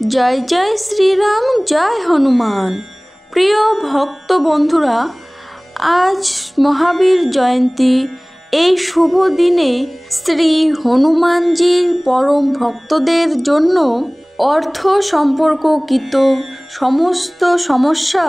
জয় জয় শ্রীরাম, জয় হনুমান। প্রিয় ভক্ত বন্ধুরা, আজ মহাবীর জয়ন্তী। এই শুভ দিনে শ্রী হনুমানজির পরম ভক্তদের জন্য অর্থ সম্পর্কিত সমস্ত সমস্যা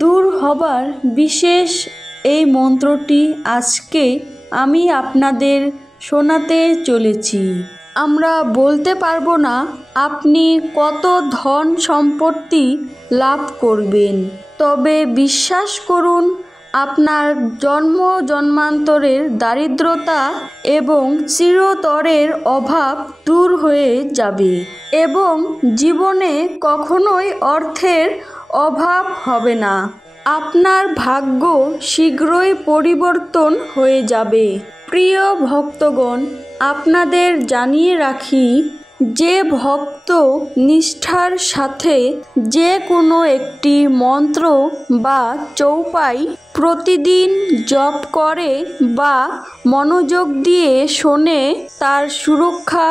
দূর হবার বিশেষ এই মন্ত্রটি আজকে আমি আপনাদের শোনাতে চলেছি। আমরা বলতে পারবো না আপনি কত ধন সম্পত্তি লাভ করবেন, তবে বিশ্বাস করুন আপনার জন্ম জন্মান্তরের দারিদ্রতা এবং চিরতরের অভাব দূর হয়ে যাবে এবং জীবনে কখনোই অর্থের অভাব হবে না। আপনার ভাগ্য শীঘ্রই পরিবর্তন হয়ে যাবে। প্রিয় ভক্তগণ, আপনাদের জানিয়ে রাখি, যে ভক্ত নিষ্ঠার সাথে যে কোনো একটি মন্ত্র বা চৌপাই প্রতিদিন জপ করে বা মনোযোগ দিয়ে শোনে, তার সুরক্ষা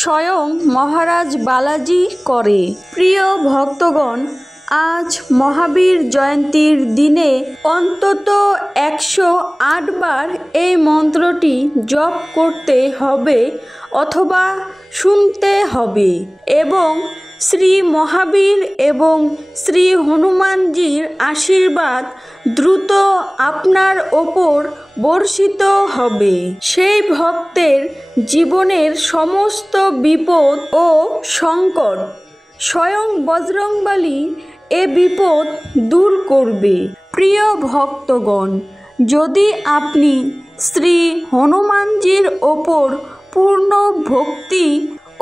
স্বয়ং মহারাজ বালাজি করে। প্রিয় ভক্তগণ, আজ মহাবীর জয়ন্তীর দিনে অন্তত 108 বার এই মন্ত্রটি জপ করতে হবে অথবা শুনতে হবে এবং শ্রী মহাবীর এবং শ্রী হনুমানজির আশীর্বাদ দ্রুত আপনার ওপর বর্ষিত হবে। সেই ভক্তের জীবনের সমস্ত বিপদ ও সংকট স্বয়ং বজরংবলী এ বিপদ দূর করবে। প্রিয় ভক্তগণ, যদি আপনি শ্রী হনুমানজির ওপর পূর্ণ ভক্তি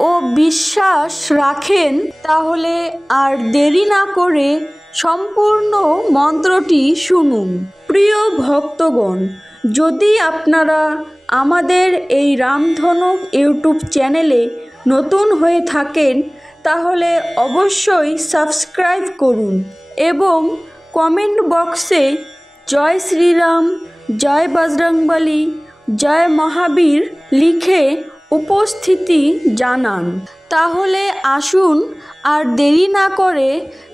ও বিশ্বাস রাখেন, তাহলে আর দেরি না করে সম্পূর্ণ মন্ত্রটি শুনুন। প্রিয় ভক্তগণ, যদি আপনারা আমাদের এই রামধনুক ইউটিউব চ্যানেলে নতুন হয়ে থাকেন, তাহলে অবশ্যই সাবস্ক্রাইব করুন এবং কমেন্ট বক্সে জয় শ্রীরাম, জয় বজরংবলী, জয় মহাবীর লিখে উপস্থিতি জানান। তাহলে আসুন আর দেরি না করে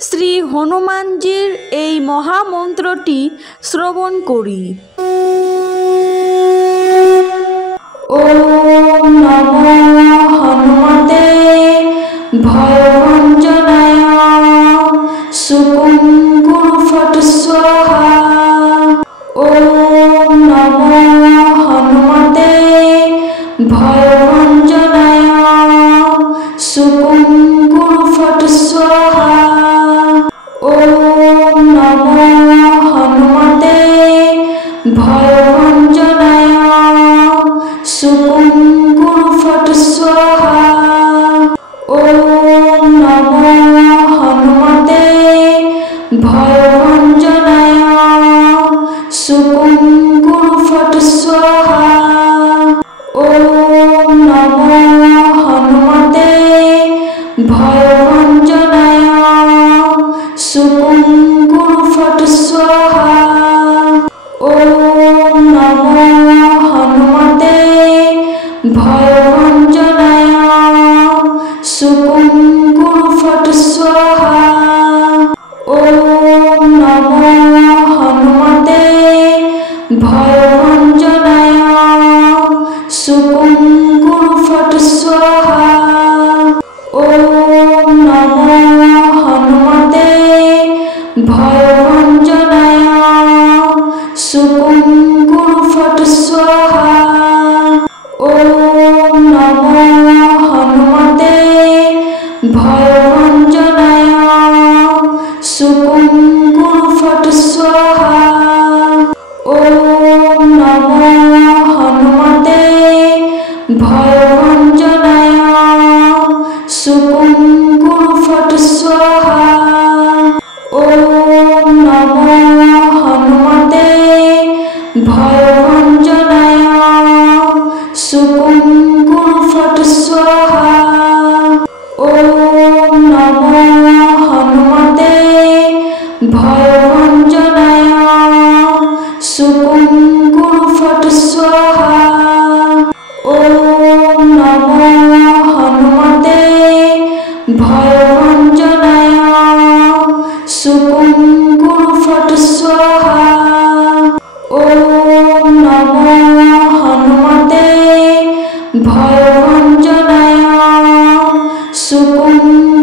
শ্রী হনুমানজির এই মহামন্ত্রটি শ্রবণ করি। ওম নমো হনুমতে ভয়ভঞ্জনায় সুকুঙ্কুর ফট স্বাহা। ওম নমো হনুমতে ভয়ভঞ্জনায় সুকুঙ্কুর ফট স্বাহা। ওম নমো হনুমতে ভয়ভঞ্জনায় সুকুঙ্কুর ফট স্বাহা। ওম নমো হনুমতে ভয়ভঞ্জনায় সুকুঙ্কুর ফট স্বাহা। ওম নমো হনুমতে ভয়ভঞ্জনায় সুকুঙ্কুর ফট স্বাহা। ওম নমো হনুমতে ভয়ভঞ্জনায় সুকুঙ্কুর ফট স্বাহা। ওম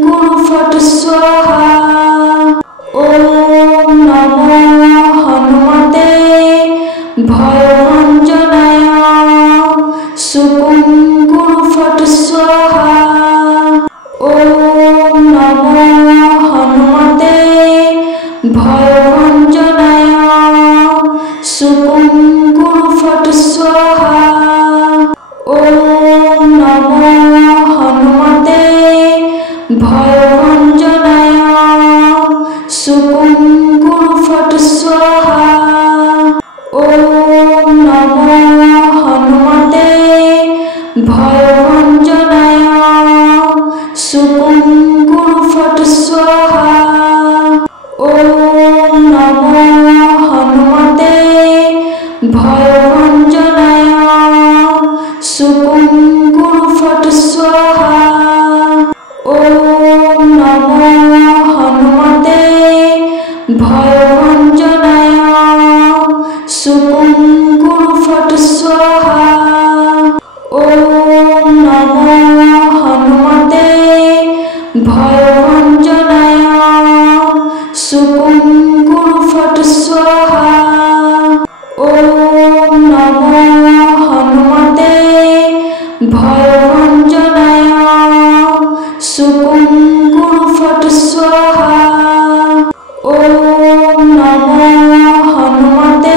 गुरुफट स्वाहा। ओम नमो हनुमते भयभञ्जनाय सुकुं गुरुफट स्वाहा। ओम नमो हनुमते भयभञ्जनाय सुकुं गुरुफट स्वाहा। ओम नमो हनुमते भयभञ्जनाय सुकुं गुरुफट स्वाहा। ओम नमो हनुमते भयभञ्जनाय सुकुं गुरुफट स्वाहा। ओम नमो हनुमते भयभञ्जनाय सुकुं गुरुफट स्वाहा। ओम नमो हनुमते भयभञ्जनाय सुकुं गुरुफट स्वाहा। ओम नमो हनुमते भयभञ्जनाय सुकुं गुरुफट स्वाहा। ओम नमो हनुमते भयभञ्जनाय सुकुं गुरुफट स्वाहा। ओम नमो हनुमते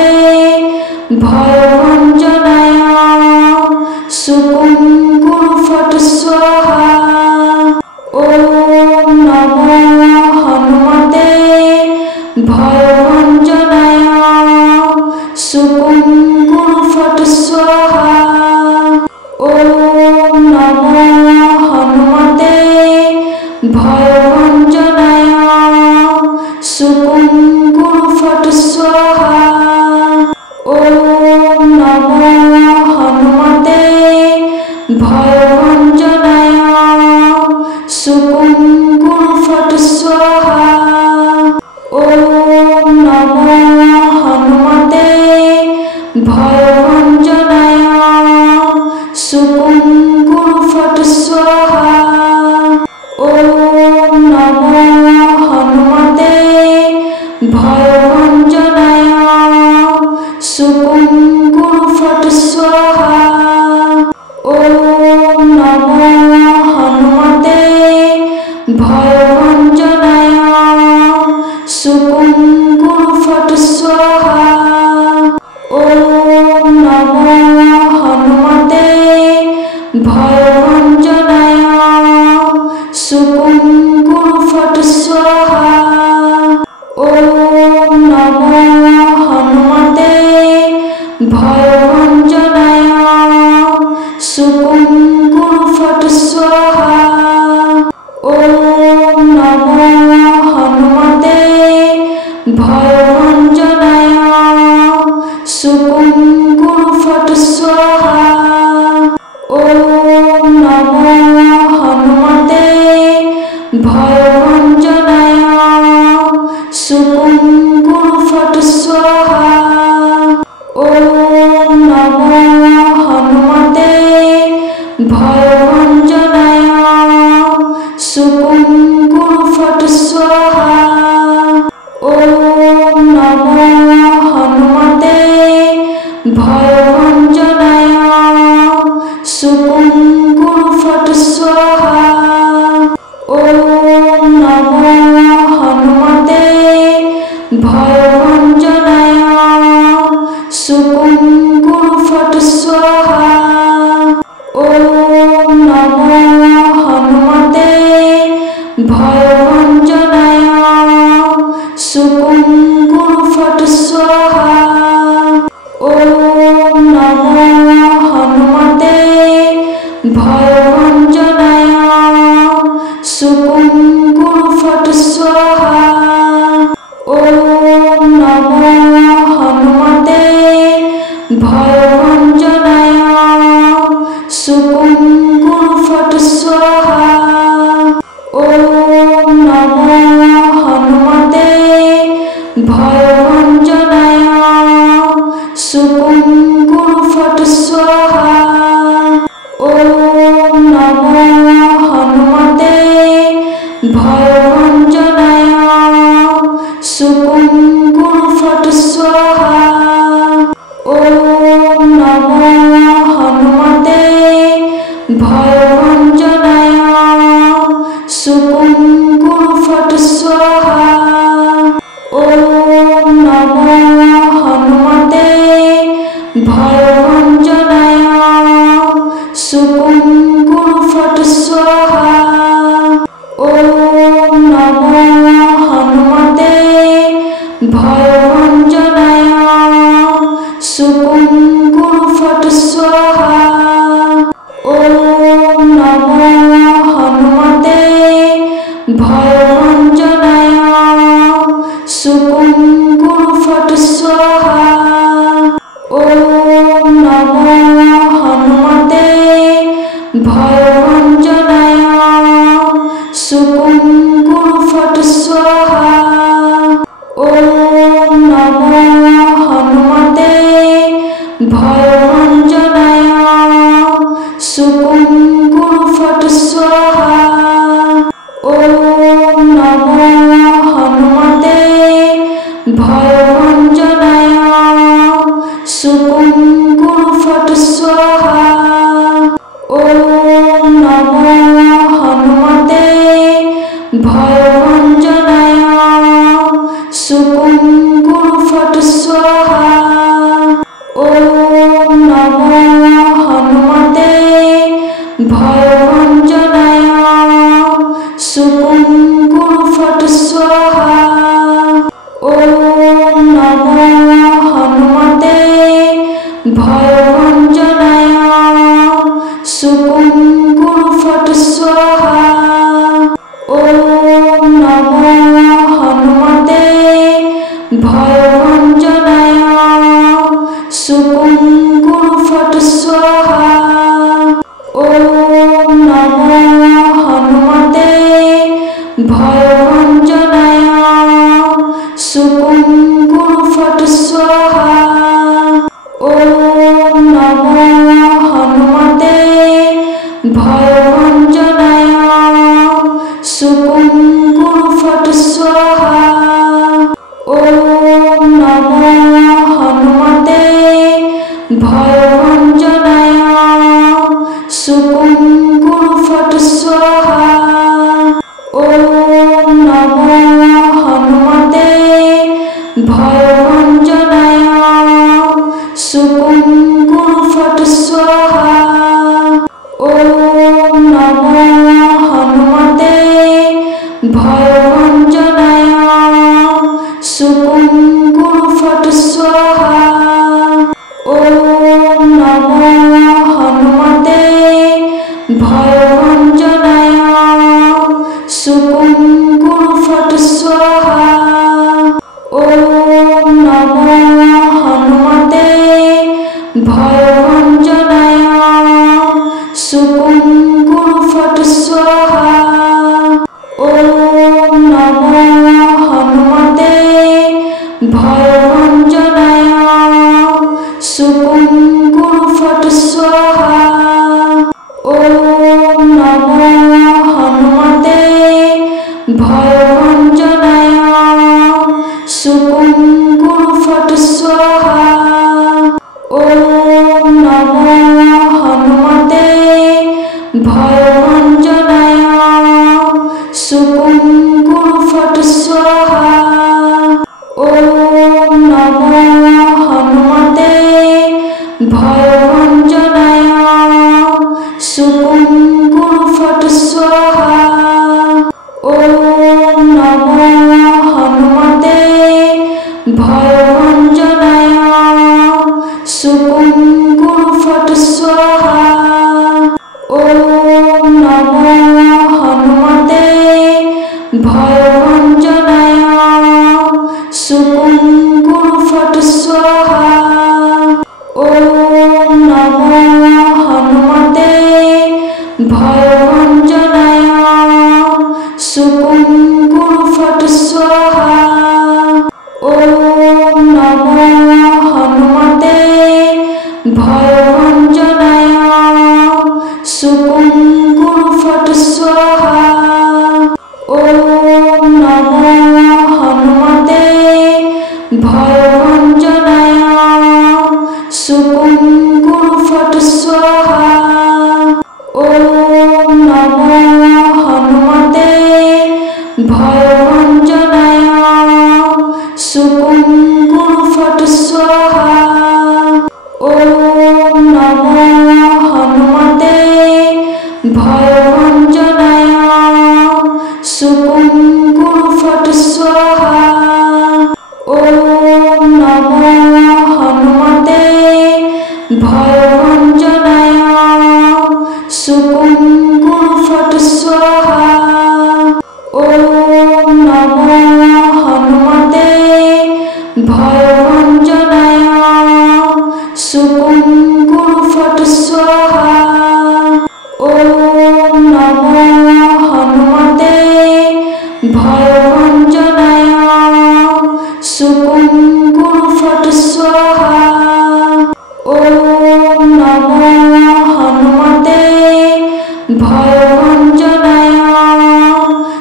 भयभञ्जनाय सुकुं गुरुफट स्वाहा। ओम नमो हनुमते भयभञ्जनाय सुकुं गुरुफट स्वाहा। ओम नमो हनुमते भयभञ्जनाय सुकुं गुरुफट स्वाहा। ओम नमो हनुमते भयभञ्जनाय सुकुं गुरुफट स्वाहा। ओम नमो हनुमते भयभञ्जनाय सुकुं गुरुफट स्वाहा। ओम नमो हनुमते भयभञ्जनाय सुकुं गुरुफट स्वाहा। ओम नमो हनुमते भयभञ्जनाय सुकुं गुरुफट स्वाहा। ओम नमो हनुमते भयभञ्जनाय सुकुं गुरुफट स्वाहा। ओम नमो हनुमते भयभञ्जनाय सुकुं गुरुफट स्वाहा। ओम नमो हनुमते भयभञ्जनाय सुकुं गुरुफट स्वाहा। ओम नमो हनुमते भयभञ्जनाय सुकुं गुरुफट स्वाहा। ओम नमो हनुमते भयभञ्जनाय सुकुं गुरुफट स्वाहा। ओम नमो हनुमते भयभञ्जनाय सुकुं गुरुफट स्वाहा। ओम नमो हनुमते भयभञ्जनाय सुकुं गुरुफट स्वाहा। ओम नमो हनुमते भयभञ्जनाय सुकुं गुरुफट स्वाहा। ओम नमो हनुमते भयभञ्जनाय सुकुं गुरुफट स्वाहा। ओम नमो हनुमते भयभञ्जनाय सुकुं गुरुफट स्वाहा। ओम नमो हनुमते भयभञ्जनाय सुकुं गुरुफट स्वाहा। ओम नमो हनुमते भयभञ्जनाय सुकुं कुरु फट् स्वाहा। ॐ नमो हनुमते भयभञ्जनाय सुकुं कुरु फट् स्वाहा। ॐ नमो हनुमते भयभञ्जनाय सुकुं कुरु फट् स्वाहा। ॐ नमो हनुमते भयभञ्जनाय सुकुं कुरु फट् स्वाहा। ॐ नमो हनुमते भयभञ्जनाय सुकुं कुरु फट् स्वाहा। ॐ नमो हनुमते भयभञ्जनाय सुकुं कुरु फट् स्वाहा। ॐ नमो हनुमते भयभञ्जनाय सुकुं कुरु फट् स्वाहा। ॐ नमो हनुमते भयभञ्जनाय सुकुं कुरु फट् स्वाहा। ॐ नमो हनुमते भयभञ्जनाय सुकुं कुरु फट् स्वाहा। ॐ नमो हनुमते भयभञ्जनाय सुकुं कुरु फट् स्वाहा। ॐ नमो हनुमते भयभञ्जनाय सुकुं कुरु फट् स्वाहा। ॐ नमो हनुमते भयभञ्जनाय सुकुं कुरु फट् स्वाहा। ॐ नमो हनुमते भयभञ्जनाय सुकुं कुरु फट् स्वाहा। ॐ नमो हनुमते भयभञ्जनाय सुकुं कुरु फट् स्वाहा। ॐ नमो हनुमते भयभञ्जनाय सुकुं कुरु फट् स्वाहा। ॐ नमो हनुमते भयभञ्जनाय सुकुं कुरु फट् स्वाहा। ॐ नमो हनुमते भयभञ्जनाय सुकुं कुरु फट् स्वाहा। ॐ नमो हनुमते भयभञ्जनाय सुकुं कुरु फट् स्वाहा। ॐ नमो हनुमते भयभञ्जनाय सुकुं कुरु फट् स्वाहा। ॐ नमो हनुमते भयभञ्जनाय सुकुं कुरु फट् स्वाहा। ॐ नमो हनुमते भयभञ्जनाय सुकुं कुरु फट् स्वाहा। ॐ नमो हनुमते भयभञ्जनाय सुकुं कुरु फट् स्वाहा। ॐ नमो हनुमते भयभञ्जनाय सुकुं कुरु फट् स्वाहा। ॐ नमो हनुमते भयभञ्जनाय सुकुं कुरु फट् स्वाहा। ॐ नमो हनुमते भयभञ्जनाय सुकुं कुरु फट् स्वाहा। ॐ नमो हनुमते भयभञ्जनाय सुकुं कुरु फट् स्वाहा। ॐ नमो हनुमते भयभञ्जनाय सुकुं कुरु फट् स्वाहा। ॐ सुकुं गुरु फट् स्वाहा। ओम नमो हनुमते भयभञ्जनाय। सुकुं गुरु फट् स्वाहा। ओम नमो हनुमते भयभञ्जनाय। सुकुं गुरु फट् स्वाहा। ओम नमो हनुमते भयभञ्जनाय। सुकुं गुरु फट् स्वाहा। ओम नमो हनुमते भयभञ्जनाय।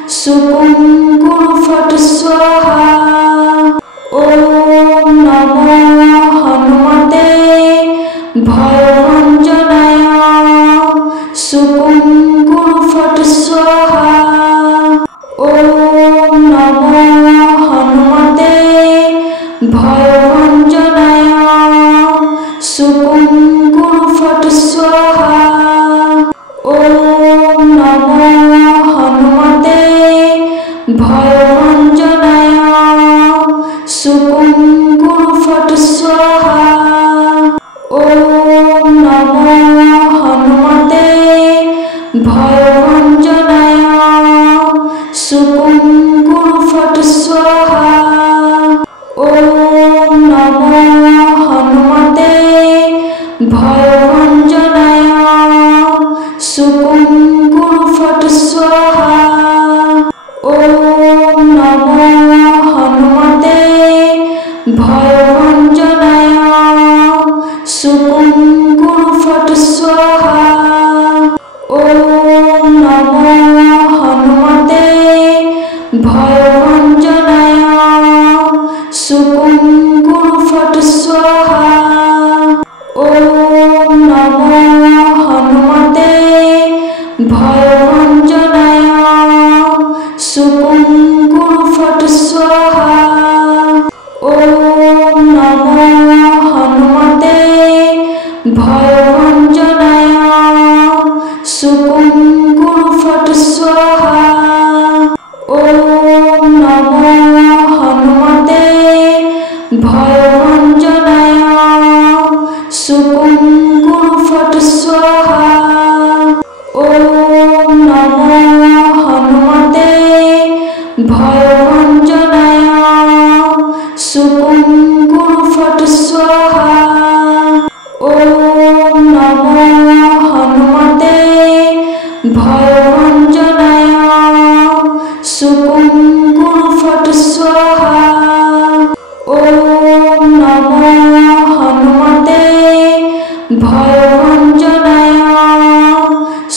सुकुं गुरु फट् स्वाहा। ओम नमो हनुमते भयभञ्जनाय। सुकुं गुरु फट् स्वाहा। ओम नमो हनुमते भयभञ्जनाय। सुकुं गुरु फट् स्वाहा। ओम नमो हनुमते भयभञ्जनाय। सुकुं गुरु फट् स्वाहा। ओम नमो हनुमते भयभञ्जनाय। सुकुं गुरु फट् स्वाहा। ओम नमो हनुमते भयभञ्जनाय। सुकुं गुरु फट् स्वाहा। ओम नमो हनुमते भयभञ्जनाय। सुकुं गुरु फट् स्वाहा। ओम नमो हनुमते भयभञ्जनाय। सुकुं गुरु फट् स्वाहा। ओम नमो हनुमते भयभञ्जनाय। सुकुं गुरु फट् स्वाहा। ओम नमो हनुमते भयभञ्जनाय। सुकुं गुरु फट् स्वाहा। ओम नमो हनुमते भयभञ्जनाय। सुकुं गुरु फट् स्वाहा। ओम नमो हनुमते भयभञ्जनाय। सुकुं गुरु फट् स्वाहा। ओम नमो हनुमते भयभञ्जनाय। सुकुं गुरु फट् स्वाहा। ओम नमो हनुमते भयभञ्जनाय।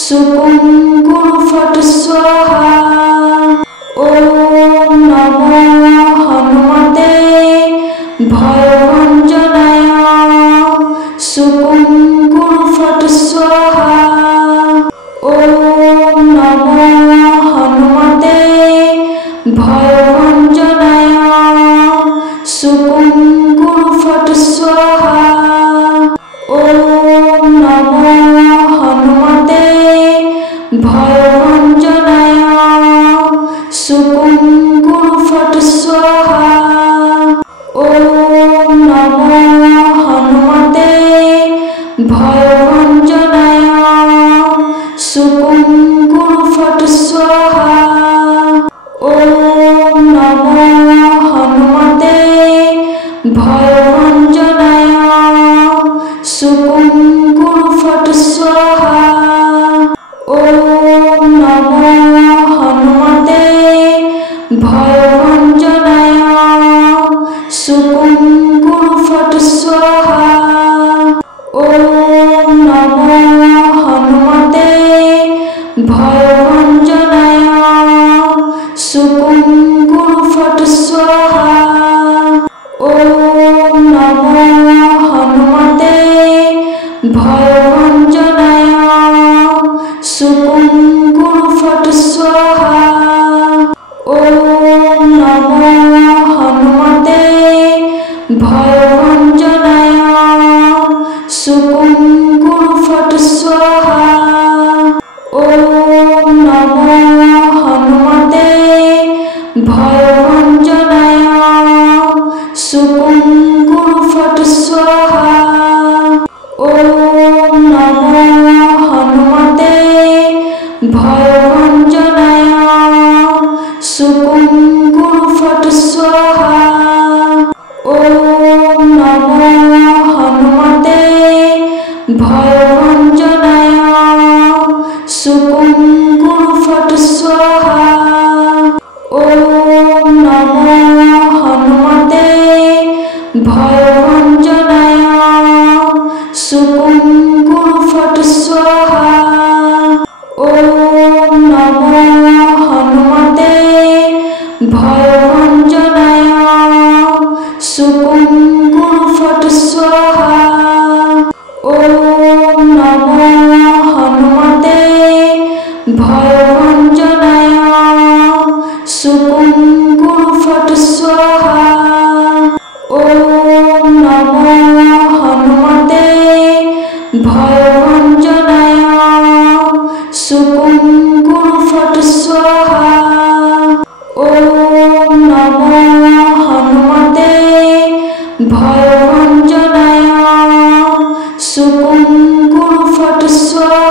सुकुं गुरु फट् स्वाहा। ओम नमो हनुमते भयभञ्जनाय। सुकुं गुरु फट् स्वाहा। ओम नमो हनुमते भयभञ्जनाय। सुकुं गुरु फट् स्वाहा। ओम नमो हनुमते भयभञ्जनाय। सुकुं गुरु फट् स्वाहा। ओम नमो हनुमते भयभञ्जनाय। सुकुं गुरु फट् स्वाहा। ओम नमो हनुमते भयभञ्जनाय। सुकुं गुरु फट् स्वाहा। ओम नमो हनुमते भयभञ्जनाय। सुकुं गुरु फट् स्वाहा। ओम नमो हनुमते भयभञ्जनाय। सुकुं गुरु फट् स्वाहा। ओम नमो हनुमते भयभञ्जनाय। सुकुं गुरु फट् स्वाहा। ओम नमो हनुमते भयभञ्जनाय। सुकुं गुरु फट् स्वाहा। ओम नमो हनुमते भयभञ्जनाय सुपुङ्कुरु फट् स्वाहा। ॐ नमो हनुमते भयभञ्जनाय सुपुङ्कुरु फट् स्वाहा। ॐ नमो हनुमते भयभञ्जनाय सुपुङ्कुरु फट् स्वाहा। ॐ नमो हनुमते भयभञ्जनाय सुपुङ्कुरु फट् स्वाहा। ॐ नमो हनुमते भयभञ्जनाय सुपुङ्कुरु फट् स्वाहा। ॐ नमो हनुमते भयभञ्जनाय सुपुङ्कुरु फट् स्वाहा। ॐ नमो हनुमते भयभञ्जनाय सुपुङ्कुरु फट् स्वाहा। ॐ नमो हनुमते भयभञ्जनाय सुपुङ्कुरु फट् स्वाहा।